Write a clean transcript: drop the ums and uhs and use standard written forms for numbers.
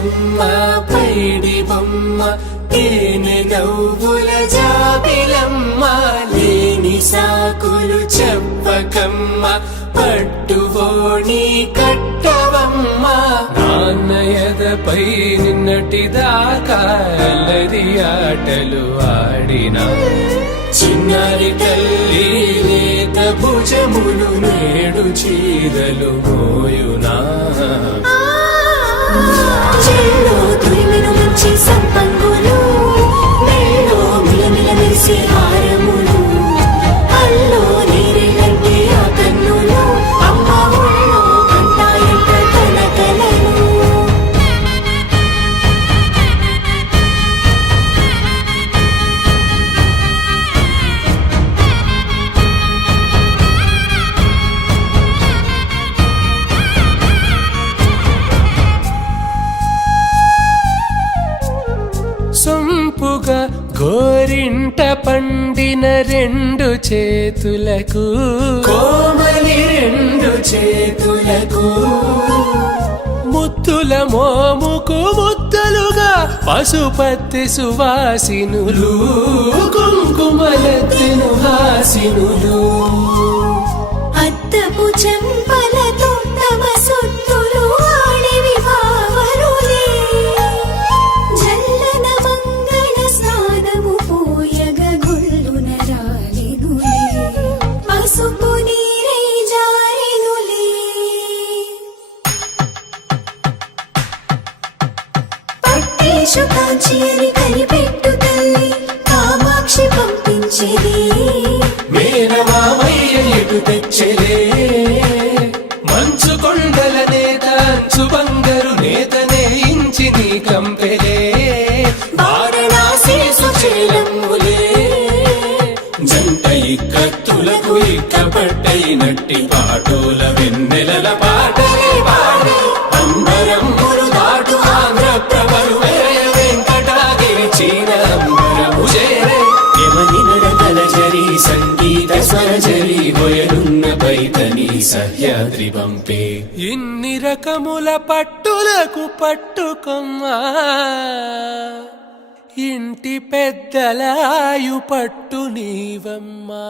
బుజ్జమ్మ పైడి బొమ్మ తేనె నవ్వుల జాబిలమ్మ లేని సాకులు చెప్పకమ్మ పట్టువోణి కట్టవమ్మ నాన్నయదపై నిన్నటిదాకా అల్లరి ఆటలు ఆడినా చిన్నారి తల్లి లేత భుజములు నేడు చీరలు మోయునా చెల్లో తురిమిను మంచి సంపంగులు మెల్లో మిలమిల మెరిసే హారములు అల్లో నీరెళ్ళంటే ఆ కన్నులు అమ్మ ఒళ్ళో కంటాయంట తన కలను సొంపుగా గోరింట పండిన రెండు చేతులకు కోమలి రెండు చేతులకు ముత్తుల మోముకు ముద్దలుగా పశుపతి సువాసినులు కుంకుమలెత్తిను హాసినులు అద్దపు చెంపలతో తమ సొత్తులు ఆడివి భావరులే జల్లన మంగళ స్నానము పోయగ గొల్లున రాలినులే పసుపు నీరై జారినులే పట్టేషు కాంచేరి కనిపెట్టు తల్లి కామాక్షి పంపించేది మేనమామయ్య ఎటు తెచ్చలే మంచు కొండల నేత అంచు బంగారు నేతనే ఇంచి నీ కంపెలే వారణాసి సుచేలమ్ములే జంట ఇక్కత్తులకు ఇక్కపట్టయినట్టి పాటోల వెన్నెలల పాటలే పాడే అంబరమ్ములు దాటు ఆంధ్ర ప్రభలు వేయ వెంకటాగిరి చీన అంబరము చేరే యమని నడకల జరి సంగీత స్వరజరి వయలున్న పైతని సహ్యాద్రి పంపే ఇన్ని రకముల పట్టులకు పట్టుకొమ్మా ఇంటి పెద్దలాయు పట్టు నీవమ్మా.